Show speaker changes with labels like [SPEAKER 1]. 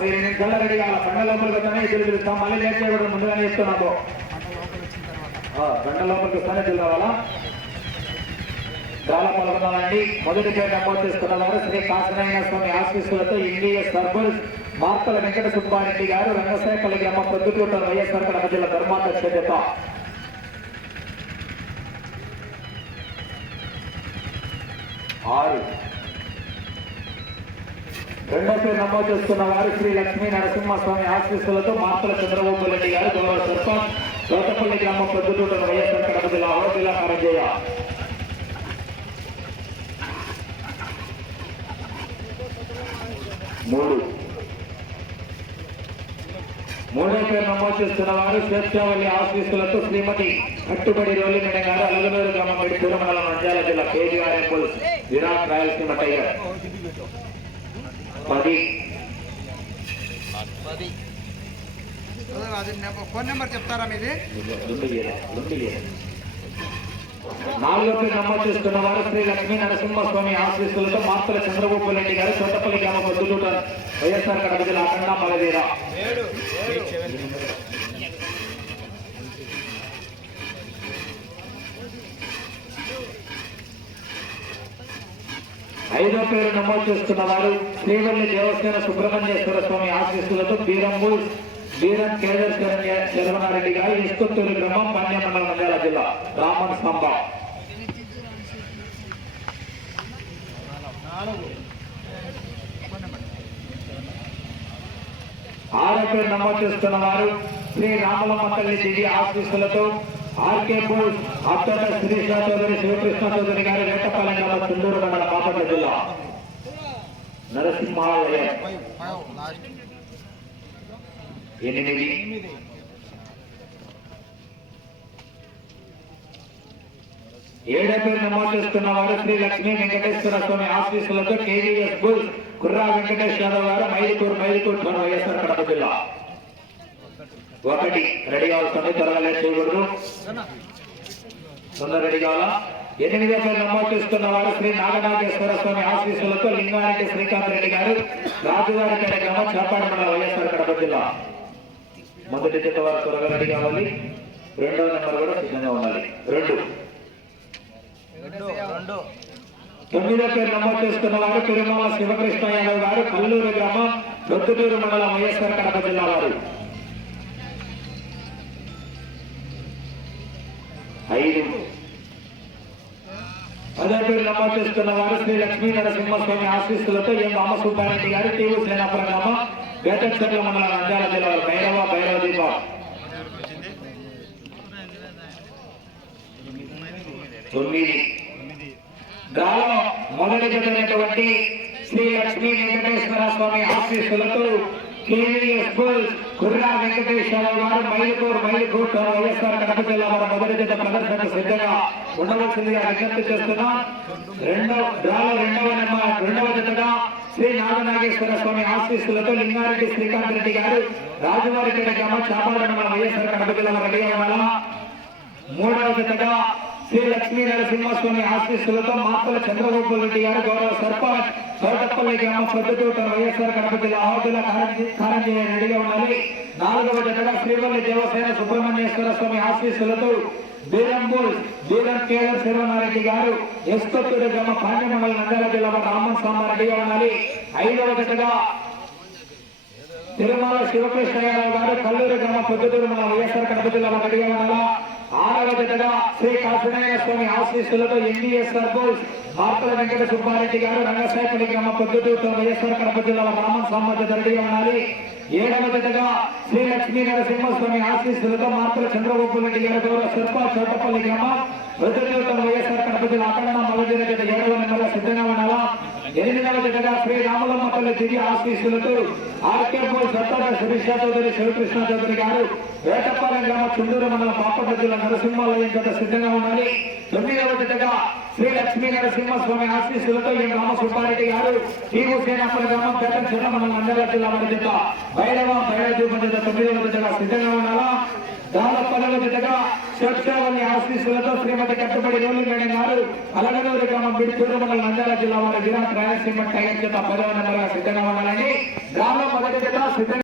[SPEAKER 1] మీరు నేను కళ్ళ రెడీ బండ లోపలికి వస్తానే ఇద్దరు పిలుస్తాం మళ్ళీ లేట్ చేయకూడదు ముందుగానే చెప్తున్నాము ఆ, బండ లోపలికి వస్తానే ఇద్దరు కావాలా? చాలా పాల్గొన్నామండి మొదటి పేరు నమోదు చేసుకున్న వారు శ్రీ కాశనారాయణ స్వామి ఆశీస్సులతో ఇండియా సర్పంచ్ మార్తల వెంకట సుబ్బారెడ్డి గారు రంగశాఖల గ్రామ ప్రొద్దుటూట వైఎస్ఆర్ కడప జిల్లా ధర్మాధ్యక్షత ఆరు. రెండో పేరు నమోదు చేసుకున్న వారు శ్రీ లక్ష్మీ నరసింహస్వామి ఆశీస్సులతో మార్తల చంద్రబాబు రెడ్డి గారు గౌరవ సర్పంచ్ తోటపల్లి గ్రామం ప్రొద్దుటూట వైఎస్ఆర్ కడప జిల్లా ఆరో జిల్లా కారంజయ్య మూడు. మూడో పేరు నమోదు చేస్తున్న వారు స్వేచ్ఛావల్లి ఆశీస్సులతో శ్రీమతి కట్టుబడి రోలి మేడం గారు అలగనూరు గ్రామం మెడి తిరుమల నంద్యాల జిల్లా కేజీఆర్ ఎంపుల్స్ విరాట్ రాయలసీమ టైగర్. పది.
[SPEAKER 2] పది. అది నెంబర్ ఫోన్ నెంబర్ చెప్తారా మీది?
[SPEAKER 1] నాలుగో నమోదు చేస్తున్న వారు శ్రీ లక్ష్మీ నరసింహస్వామి ఆశీస్సులతో మార్తల చంద్రబాబు రెడ్డి గారు చోటపల్లి గ్రామ పొద్దుటూట వైఎస్ఆర్ కడప జిల్లా అఖండ మలవీర ఐదో పేరు నమోదు చేస్తున్న వారు శ్రీవల్లి దేవసేన సుబ్రహ్మణ్యేశ్వర స్వామి ఆశీస్సులతో బీరంబు బీరం కేదారేశ్వర చంద్రనారెడ్డి గారు ఇస్కొత్తూరు గ్రామం పన్యమండలం మండల జిల్లా రామన్ స్తంభ. ఆరో పేరు నమోదు చేస్తున్న వారు శ్రీ రామలమ్మ తల్లి దివ్య ఆశీస్సులతో ఆర్కే బోస్ అత్తట శ్రీష చౌదరి శివకృష్ణ చౌదరి గారు వేటపాలెం గ్రామ తుండూరు మండల బాపట్ల జిల్లా నరసింహాలయం
[SPEAKER 2] ఫైవ్ ఫైవ్ లాస్ట్
[SPEAKER 1] ఎనిమిది
[SPEAKER 2] ఎనిమిది
[SPEAKER 1] ఏడో పేరు నమోదు చేస్తున్న వారు శ్రీ లక్ష్మీ వెంకటేశ్వర స్వామి ఆశీస్సులతో కేవీఎస్ బుల్ కుర్రా వెంకటేష్ యాదవ్ గారు మైదుకూరు మైదుకూరు ధన వైఎస్ఆర్ కడప జిల్లా ఒకటి రెడీ కావాల్సింది త్వరగా లేట్ చేయకూడదు తొందర రెడీ కావాలా? ఎనిమిది పేరు నమోదు చేస్తున్న వారు శ్రీ నాగనాగేశ్వర స్వామి ఆశీస్సులతో లింగారెడ్డి శ్రీకాంత్ రెడ్డి గారు రాజుగారి కార్యక్రమం చేపాడు మండలం వైఎస్ఆర్ కడప జిల్లా. మొదటి జత వారు త్వరగా రెడీ కావాలి. రెండవ నెంబర్ కూడా సిద్ధంగా ఉండాలి. రెండు. తొమ్మిదో పేరు నమోదు చేస్తున్న వారు తిరుమల శివకృష్ణ యాదవ్ గారు కల్లూరు గ్రామం దొద్దుటూరు మండలం వైఎస్ఆర్ కడప జిల్లా వారు. ఐదు పదో పేరు నమోదు చేస్తున్న వారు శ్రీ లక్ష్మీ నరసింహస్వామి ఆశీస్సులతో ఎం రామసుబ్బారెడ్డి గారు టీవీ సేనాపురం గ్రామం వేటచర్ల మండలం నంద్యాల జిల్లా భైరవ భైరవ దీప తొమ్మిది. గాలం మొదటి జతైనటువంటి శ్రీ లక్ష్మీ వెంకటేశ్వర స్వామి ఆశీస్సులతో కేవీఎస్ బుల్ కుర్రా వెంకటేశ్వర గారు మైలుకూరు మైలుకూరు వైఎస్ఆర్ కడప జిల్లా వారి మొదటి జత ప్రదర్శనకు సిద్ధంగా ఉండవలసిందిగా విజ్ఞప్తి చేస్తున్నాం. రెండవ డ్రాలో రెండవ నెంబర్ రెండవ జతగా శ్రీ నాగనాగేశ్వర స్వామి ఆశీస్సులతో లింగారెడ్డి శ్రీకాంత్ రెడ్డి గారు రాజువారిపేట గ్రామం చాపాడ మండలం వైఎస్ఆర్ కడప జిల్లా రెడీ అవ్వాలా మూడవ జతగా శ్రీ లక్ష్మీ నరసింహస్వామి ఆశీస్సులతో మాతల చంద్రబాబు రెడ్డి గారు గౌరవ సర్పంచ్ తోటపల్లి గ్రామం ప్రొద్దుటూట వైఎస్ఆర్ కడప జిల్లా ఆవుల కారంజీయ రెడీగా ఉండాలి. నాలుగవ జతగా శ్రీవల్లి దేవసేన సుబ్రహ్మణ్యేశ్వర స్వామి ఆశీస్సులతో బీరంబూల్ బీరం కేవర్ శివనారెడ్డి గారు ఎస్కొత్తూరు గ్రామ పాండ్యమండల నంద్యాల జిల్లా రామన్ స్వామి ఉండాలి. ఐదవ జతగా తిరుమల శివకృష్ణ గారు కల్లూరు గ్రామ పొద్దుటూరు మన వైఎస్ఆర్ కడప జిల్లా రెడీగా ఉండాలా? ఆరవ జతగా శ్రీ కాశీనారాయణ స్వామి ఆశీస్సులతో ఎన్డీఎస్ఆర్ బోస్ మార్తల వెంకట సుబ్బారెడ్డి గారు రంగశాయపల్లి గ్రామ పొద్దుటూరుతో వైఎస్ఆర్ కడప జిల్లా రామన్ సామర్థ్య రెడీగా ఉండాలి. ఏడవ జతగా శ్రీ లక్ష్మీ నరసింహస్వామి ఆశీస్సులతో మార్తల చంద్రబాబు రెడ్డి గారు గౌరవ సర్పంచ్ చోటపల్లి గ్రామం. పొద్దుటూరుతో వైఎస్ఆర్ కడప జిల్లా అఖండ మల్లజీల జత ఏడవ నెంబర్ సిద్ధంగా ఉండాలా? ఎనిమిదవ జతగా శ్రీ రామలమ్మ తల్లి తిరిగి ఆశీస్సులతో ఆర్కే బోల్ సత్తర శిరీష చౌదరి శివకృష్ణ చౌదరి గారు వేటపాలెం గ్రామ చుండూరు మండలం బాపట్ల జిల్లా నరసింహాలయం జత సిద్ధంగా ఉండాలి తొమ్మిదవ జతగా శ్రీ లక్ష్మీ నరసింహస్వామి ఆశీస్సులతో ఈ రామ సుబ్బారెడ్డి గారు టీవు సేనాపల్లి గ్రామం పేట చిన్న మండలం నంద్యాల జిల్లా వారి జత భైరవ భైరవ తొమ్మిదవ జతగా సిద్ధంగా ఉండాలా దాన పదవ జతగా శిక్షావళి ఆశీస్సులతో శ్రీమతి కట్టుబడి రోలు మేడం గారు అలగనూరు గ్రామం బిడ్చూరు మండలం నంద్యాల జిల్లా వారి విరాట్ రాయలసీమ టైగర్ జత పదవ నెంబర్ సిద్ధంగా ఉండాలని దాన పదవి జత సిద్ధంగా